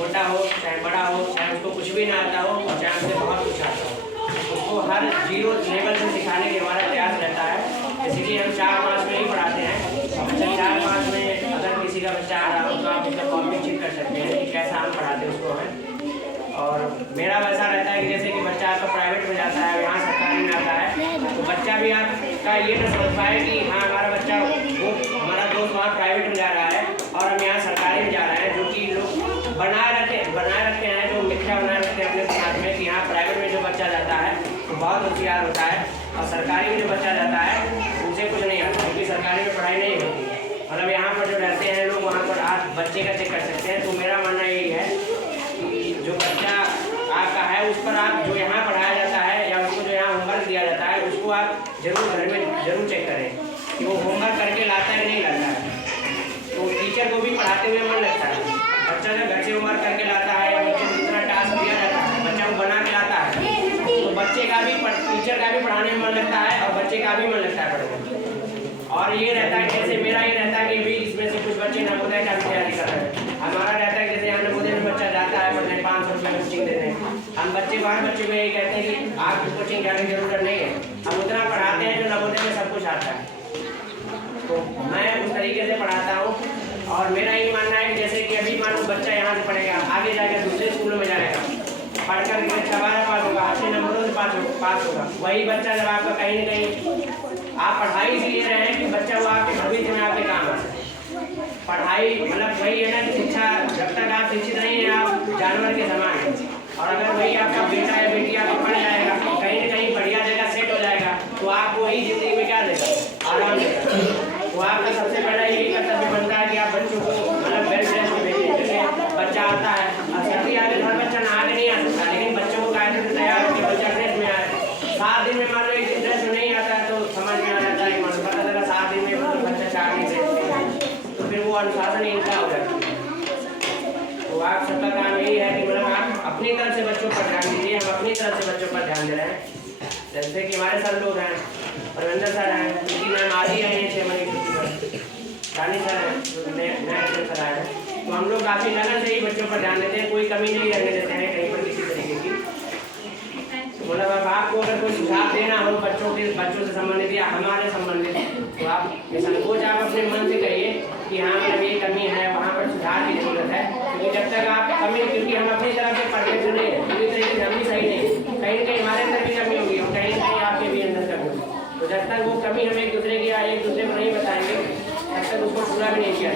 छोटा हो चाहे बड़ा हो, चाहे उसको कुछ भी ना आता हो और चाहे उससे बहुत कुछ आता हो, उसको हर जीरो लेवल से सिखाने के हमारा प्रयास रहता है। जैसे कि हम 4-5 में ही पढ़ाते हैं। बच्चा 4-5 में अगर किसी का बच्चा आ रहा हो तो आप उसका कॉपी चेक कर सकते हैं कि कैसा हम पढ़ाते हैं उसको है। और मेरा वैसा रहता है कि जैसे कि बच्चा आपका प्राइवेट में जाता है, यहाँ सरकारी में आता है, तो बच्चा भी आपका ये ना समझ पाए कि हाँ हमारा बच्चा वो हमारा दोस्त वहाँ प्राइवेट में जा रहा है और हम यहाँ सरकारी में जा रहे हैं। जो कि लोग बनाए रखते हैं, जो मिथ्या बनाए रखते हैं अपने समाज में कि यहाँ प्राइवेट में जो बच्चा जाता है तो बहुत होशियार होता है और सरकारी में जो बच्चा जाता है उनसे कुछ नहीं आता, क्योंकि सरकारी में पढ़ाई नहीं होती है। मतलब यहाँ पर जो रहते हैं लोग वहाँ पर आप बच्चे का चेक कर सकते हैं। तो मेरा मानना यही है कि जो बच्चा आपका है उस पर आप जो यहाँ पढ़ाया जाता है या उसको जो यहाँ होमवर्क दिया जाता है उसको आप जरूर घर में जरूर चेक करें कि वो होमवर्क करके लाता है कि नहीं लाता है। तो टीचर को भी पढ़ाते हुए मन लगता है। बच्चा जब घर से होमवर्क करके लाता है या बच्चे को जितना टास्क दिया जाता है बच्चा को बना के लाता है तो बच्चे का भी टीचर का भी पढ़ाने में मन लगता है और बच्चे का भी मन लगता है पढ़ने में। और ये रहता है जैसे मेरा ये रहता है कि भी इसमें से कुछ बच्चे नवोदय का भी तैयारी कर रहे हैं। हमारा रहता है जैसे यहाँ नवोदय में बच्चा जाता है पढ़ने 500 रुपये कोचिंग देते हैं। हम बच्चे को यही कहते हैं कि आपको कोचिंग जाने की जरूरत नहीं है, हम उतना पढ़ाते हैं जो नवोदय में सब कुछ आता है। तो मैं उस तरीके से पढ़ाता हूँ। और मेरा ये मानना है कि जैसे कि अभी मान लो बच्चा यहाँ से पढ़ेगा, आगे जाकर दूसरे स्कूलों में जाएगा, पढ़कर दोबारा पास होगा, अच्छे नंबरों से पास होगा। वही बच्चा जब आपका कहीं ना कहीं आप पढ़ाई इसलिए रहे हैं कि बच्चा वो आपके भविष्य में आपके काम आ सके। पढ़ाई मतलब वही है ना कि शिक्षा, जब तक आप शिक्षित नहीं है आप जानवर के समान हैं। और अगर वही आपका बेटा या बेटी आपका पढ़ जाएगा कहीं ना कहीं बढ़िया जगह सेट हो जाएगा तो आपको वही जिंदगी में क्या देगा, आराम देगा। तो आपका सबसे पहला यही कर्तव्य बनता है कि आप बच्चों को मतलब वेल ड्रेस में भेजें। जैसे बच्चा आता है और सर्दी आ गई, हर बच्चा नहा के नहीं आ सकता, लेकिन बच्चों को कायदे से तैयार होकर बच्चा ड्रेस में आए। 7 दिन में मान लो एक दिन ड्रेस में नहीं आता है तो समझ में आ जाता है कि मतलब पता चला 7 दिन में बच्चा 4 दिन ड्रेस में, तो फिर वो अनुशासन इनका हो जाता है। तो आप सबका काम यही है कि मतलब आप अपनी तरफ से बच्चों पर ध्यान दीजिए। हम अपनी तरफ से बच्चों पर ध्यान दे रहे हैं। जैसे कि हमारे सर लोग हैं, रविंद्र सर हैं, उनकी मैम आ रही है 6 महीने की छुट्टी पर, रानी सर हैं जो नए सर आए हैं। तो हम लोग काफ़ी लगन से ही बच्चों पर ध्यान देते हैं, कोई कमी नहीं रहने देते हैं कहीं पर किसी तरीके की। मतलब अब आपको अगर कोई सुझाव देना हो बच्चों से संबंधित या हमारे संबंधित तो आप संकोच आप अपने मन से कहिए कि हाँ मतलब ये कमी है, वहाँ पर सुधार की जरूरत है। क्योंकि जब तक आप कमी, क्योंकि हम अपनी तरफ से परफेक्ट नहीं है, पूरी तरीके से हम भी सही नहीं, कहीं ना कहीं हमारे अंदर भी कमी होगी और कहीं ना कहीं आपके भी अंदर कमी होगी। तो जब तक वो कमी हम एक दूसरे की या एक दूसरे को नहीं बताएंगे तब तक उसको पूरा भी नहीं किया